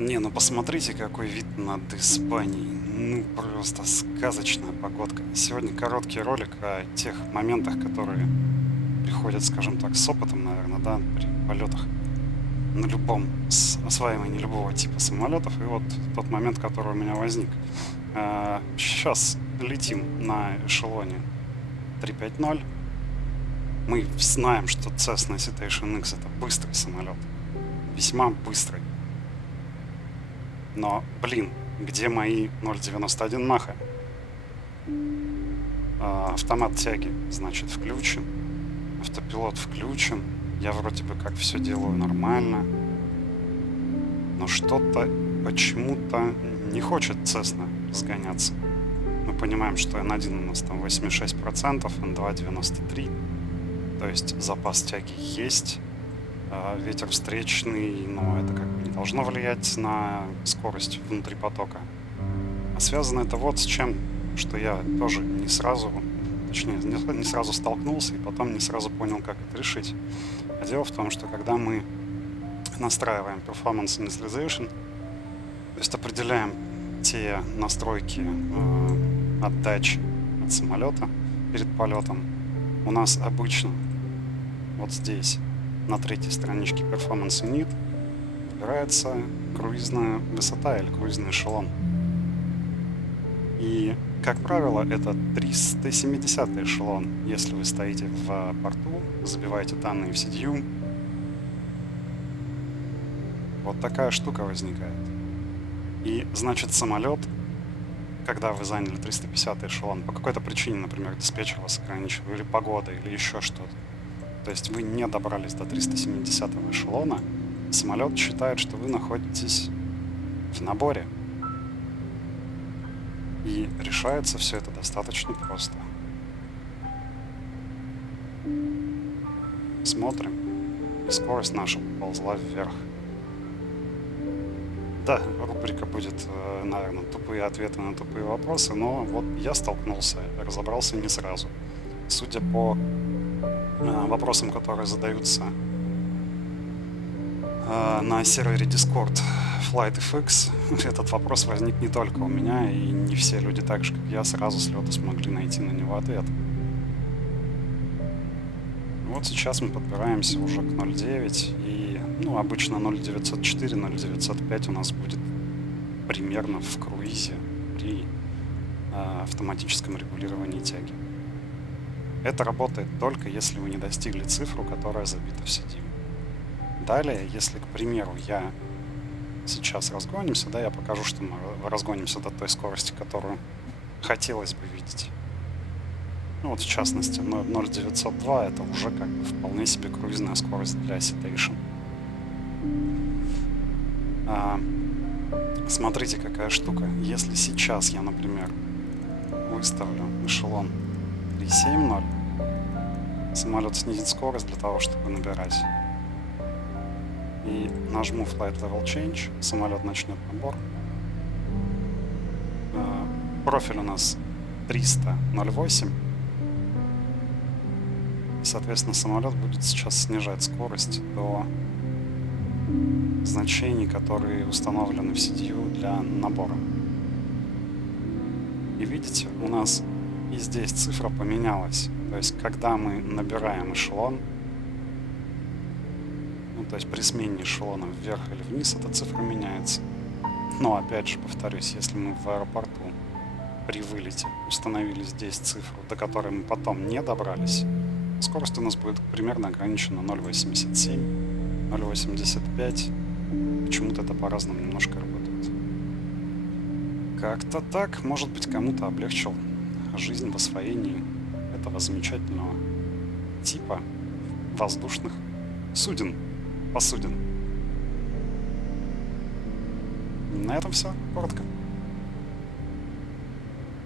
Не, ну посмотрите, какой вид над Испанией. Ну, просто сказочная погодка. Сегодня короткий ролик о тех моментах, которые приходят, скажем так, с опытом, наверное, да, при полетах на любом осваивании любого типа самолетов. И вот тот момент, который у меня возник. Сейчас летим на эшелоне 350. Мы знаем, что Cessna Citation X — это быстрый самолет. Весьма быстрый. Но, блин, где мои 0,91 маха? Автомат тяги, значит, включен. Автопилот включен. Я вроде бы как все делаю нормально. Но что-то почему-то не хочет Cessna разгоняться. Мы понимаем, что N1 у нас там 86%, N2 93%. То есть запас тяги есть. Ветер встречный, но это как бы не должно влиять на скорость внутри потока. А связано это вот с чем, что я тоже не сразу, точнее, не сразу столкнулся и потом не сразу понял, как это решить. А дело в том, что когда мы настраиваем Performance Initialization, то есть определяем те настройки отдачи от самолета перед полетом, у нас обычно вот здесь на третьей страничке Performance Unit выбирается круизная высота или круизный эшелон. И, как правило, это 370 эшелон. Если вы стоите в порту, забиваете данные в CDU, вот такая штука возникает. И, значит, самолет, когда вы заняли 350 эшелон, по какой-то причине, например, диспетчер вас ограничил, или погода, или еще что-то, то есть вы не добрались до 370 эшелона, самолет считает, что вы находитесь в наборе. И решается все это достаточно просто. Смотрим, и скорость наша ползла вверх. Да, рубрика будет, наверное, тупые ответы на тупые вопросы, но вот я столкнулся, разобрался не сразу. Судя по вопросам, которые задаются на сервере Discord FlightFX, этот вопрос возник не только у меня, и не все люди так же, как я, сразу с лета смогли найти на него ответ. Вот сейчас мы подбираемся уже к 0.9, и, ну, обычно 0.904, 0.905 у нас будет примерно в круизе при автоматическом регулировании тяги. Это работает только если вы не достигли цифру, которая забита в CDU. Далее, если, к примеру, я сейчас разгонимся, да, я покажу, что мы разгонимся до той скорости, которую хотелось бы видеть. Ну вот, в частности, 0.902 это уже как бы вполне себе круизная скорость для Citation. Смотрите, какая штука. Если сейчас я, например, выставлю эшелон 370, самолет снизит скорость для того, чтобы набирать, и нажму Flight Level Change, самолет начнет набор. Профиль у нас 300.08. Соответственно, самолет будет сейчас снижать скорость до значений, которые установлены в CDU для набора. И видите, у нас и здесь цифра поменялась. То есть, когда мы набираем эшелон, ну, то есть при смене эшелона вверх или вниз, эта цифра меняется. Но, опять же, повторюсь, если мы в аэропорту при вылете установили здесь цифру, до которой мы потом не добрались, скорость у нас будет примерно ограничена 0.87, 0.85. Почему-то это по-разному немножко работает. Как-то так, может быть, кому-то облегчил жизнь в освоении этого замечательного типа воздушных посудин. На этом все. Коротко.